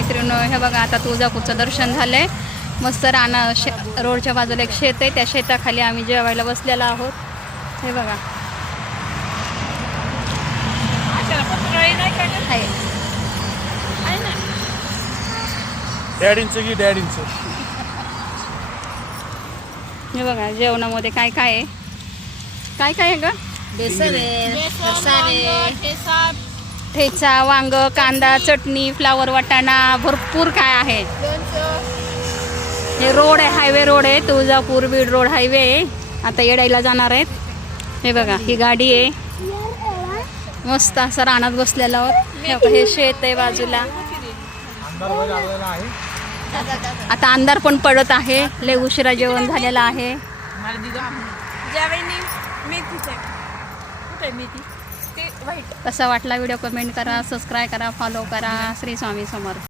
मैत्रिणी, हे बघा आता तुळजापूरचं दर्शन झालंय. मस्त रोडच्या बाजूला एक शेत आहे, त्या शेताखाली आम्ही जेवायला बसलेलो आहोत. हे बघा डॅडींचं की डॅडींचं. हे बघा जेवणामध्ये काय काय आहे, काय काय आहे ग? बेसन आहे, फरसाण आहे, ठेचा, वांग, कांदा, चटणी, फ्लावर, वाटाणा, भरपूर काय आहे. हे रोड आहे, हायवे रोड आहे, तुळजापूर बीड रोड हायवे आहे. आता येडायला जाणार आहेत. हे बघा ही गाडी आहे, मस्त असं रानात बसलेलं आहोत. हे शेत आहे बाजूला. आता अंधार पण पडत आहे, लय उशिरा जेवण झालेलं आहे. कसा वाटला व्हिडिओ कमेंट करा, सबस्क्राईब करा, फॉलो करा. श्री स्वामी समर्थ.